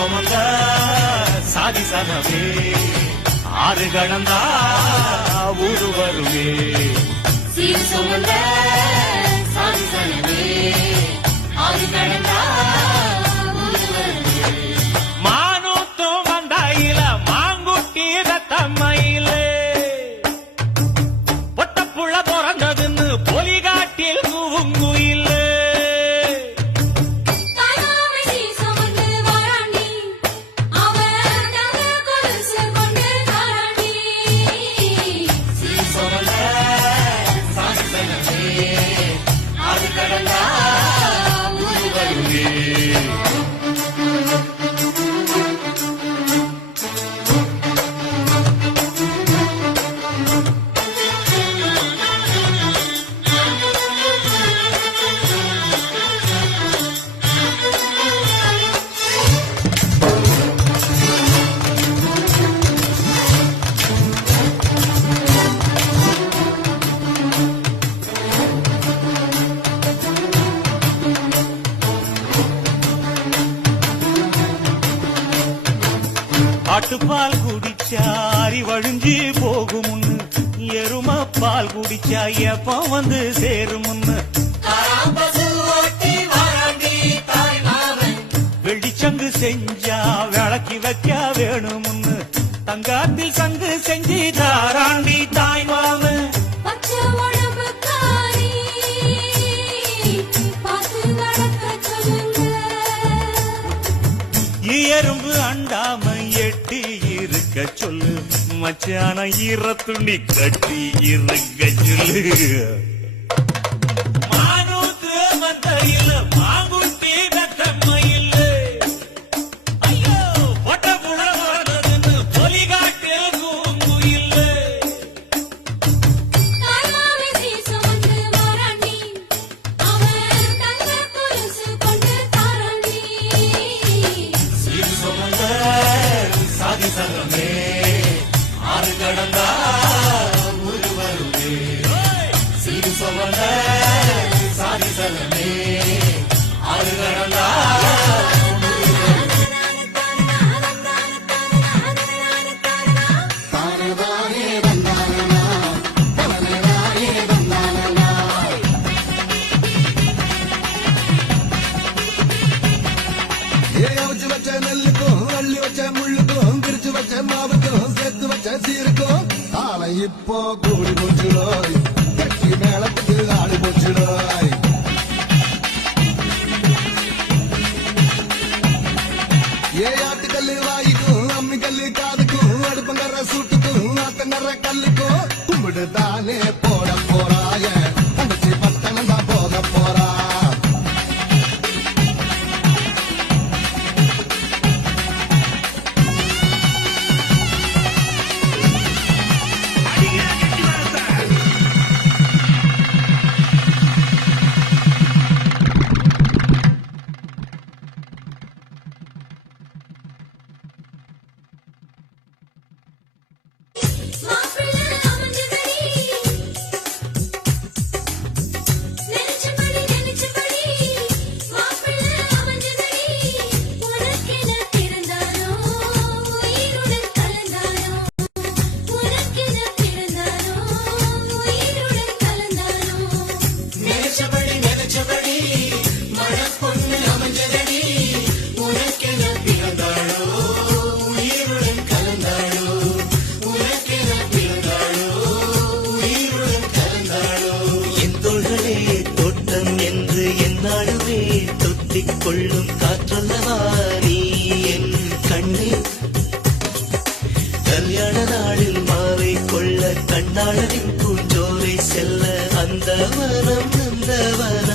சுமந்த சாதி சனமே ஆறு கடந்தா ஊரு வருமே சீர் சுமந்த சாதி சனமே ஆறு கடந்தா ஊரு வருமே மானூத்தும் வந்தாயில மாங்குட்டி ரத்தம்மையில பொட்டப்புள்ள பிறந்ததுன்னு பொலிகாட்டில் கூங்குயில் ஆட்டுப்பால் குடிச்சா அறிவழிஞ்சி போகுமுன்னு எரும பால் குடிச்சா எப்ப வந்து சேருமுன்னு வெள்ளிச்சங்கு செஞ்சா விளக்கி வைக்க வேணுமுன்னு தங்காத்தில் சங்கு செஞ்சு தாராண்டி தாய் மாமு எறும்பு அண்டாம எட்டி இருக்க சொல்லு மச்சான ஈரத்துணி கட்டி இருக்க சொல்லு மானூத்து மந்தையில் மாங்குட்டி தத்தம்மையில் ஐயோ பொட்ட புள்ள வரதுன்னு பொலிகாட்டில் கூங்குயில் சாதி சங்கமே ஆறு கடந்தா ஊரு வருமே சீரு சொவந்த சாதி சங்கமே ஆறு கடந்தா இப்போ கூடி போச்சுடோய் கட்டி மேளத்துக்கு ஆடி போச்சுடோய் ஆட்டுக்கல்லு வாய்க்கும் அம்மி கல்லு காதுக்கும் அடுப்பங்கற சூட்டுக்கும் ஆத்தங்கற கல்லுக்கும் கும்பிடு தானே போட போறாய தங்கச்சி பட்டணம் தான் போக போறா கொள்ளும் காற்றல்லவா நீ என் கண்ணே கல்யாண நாளில் மாலை கொள்ள கண்ணாளரின் பூஞ்சோரை செல்ல அந்த வனம்